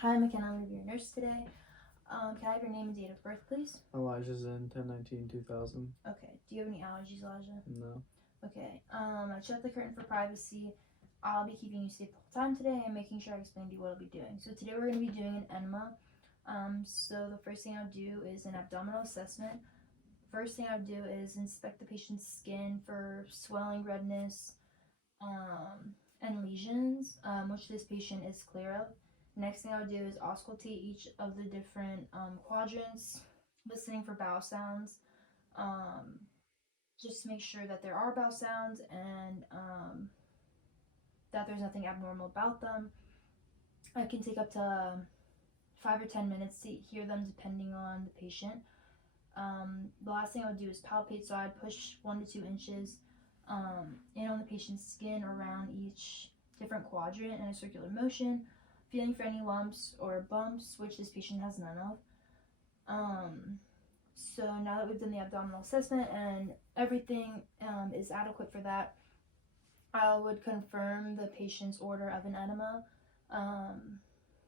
Hi, McKenna. I'm going to be your nurse today. Can I have your name and date of birth, please? Elijah's in 10/19/2000. Okay. Do you have any allergies, Elijah? No. Okay. I shut the curtain for privacy. I'll be keeping you safe the whole time today and making sure I explain to you what I'll be doing. So today we're going to be doing an enema. So the first thing I'll do is an abdominal assessment. First thing I'll do is inspect the patient's skin for swelling, redness, and lesions, which this patient is clear of. Next thing I would do is auscultate each of the different quadrants, listening for bowel sounds, just to make sure that there are bowel sounds and that there's nothing abnormal about them. I can take up to 5 or 10 minutes to hear them depending on the patient. The last thing I would do is palpate, so I'd push 1 to 2 inches in on the patient's skin around each different quadrant in a circular motion, feeling for any lumps or bumps, which this patient has none of. So now that we've done the abdominal assessment and everything is adequate for that, I would confirm the patient's order of an enema,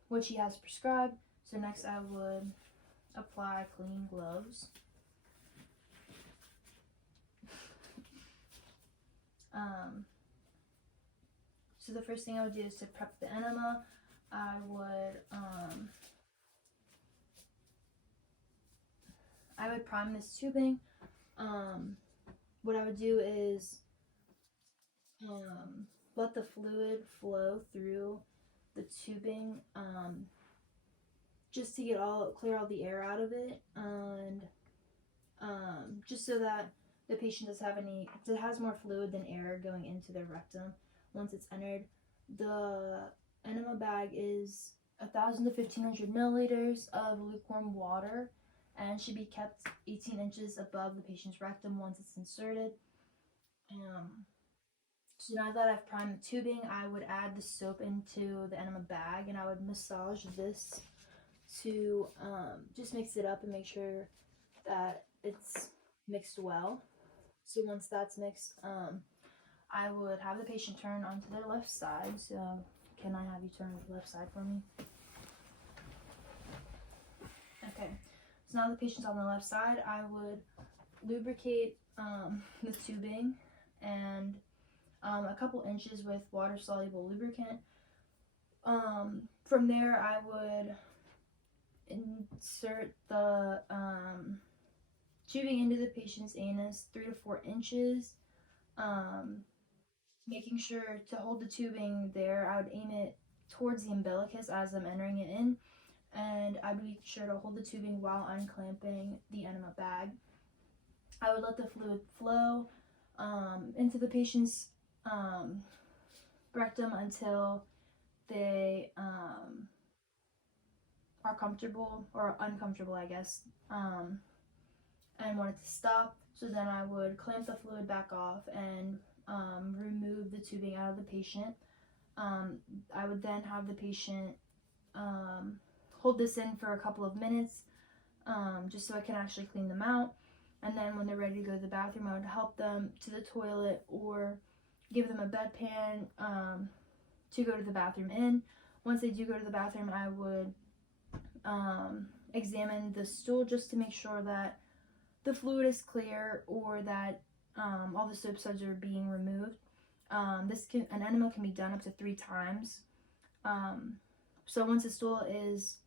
which he has prescribed. So next I would apply clean gloves. So the first thing I would do is to prep the enema. I would prime this tubing. What I would do is let the fluid flow through the tubing, just to clear all the air out of it, and just so that the patient has more fluid than air going into their rectum once it's entered. The enema bag is 1,000 to 1,500 milliliters of lukewarm water and should be kept 18 inches above the patient's rectum once it's inserted. So now that I've primed the tubing, I would add the soap into the enema bag and I would massage this to just mix it up and make sure that it's mixed well. So once that's mixed, I would have the patient turn onto their left side. So can I have you turn to the left side for me? Okay, so now the patient's on the left side, I would lubricate the tubing and a couple inches with water-soluble lubricant. From there, I would insert the tubing into the patient's anus 3 to 4 inches, making sure to hold the tubing there. I would aim it towards the umbilicus as I'm entering it in, and I would be sure to hold the tubing while unclamping the enema bag. I would let the fluid flow into the patient's rectum until they are comfortable or uncomfortable, I guess, and want it to stop. So then I would clamp the fluid back off and remove the tubing out of the patient. I would then have the patient hold this in for a couple of minutes, just so I can actually clean them out. And then when they're ready to go to the bathroom, I would help them to the toilet or give them a bedpan to go to the bathroom in. Once they do go to the bathroom, I would examine the stool just to make sure that the fluid is clear or that all the soap suds are being removed. An enema can be done up to 3 times. So once the stool is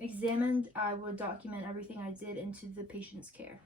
examined, I would document everything I did into the patient's care.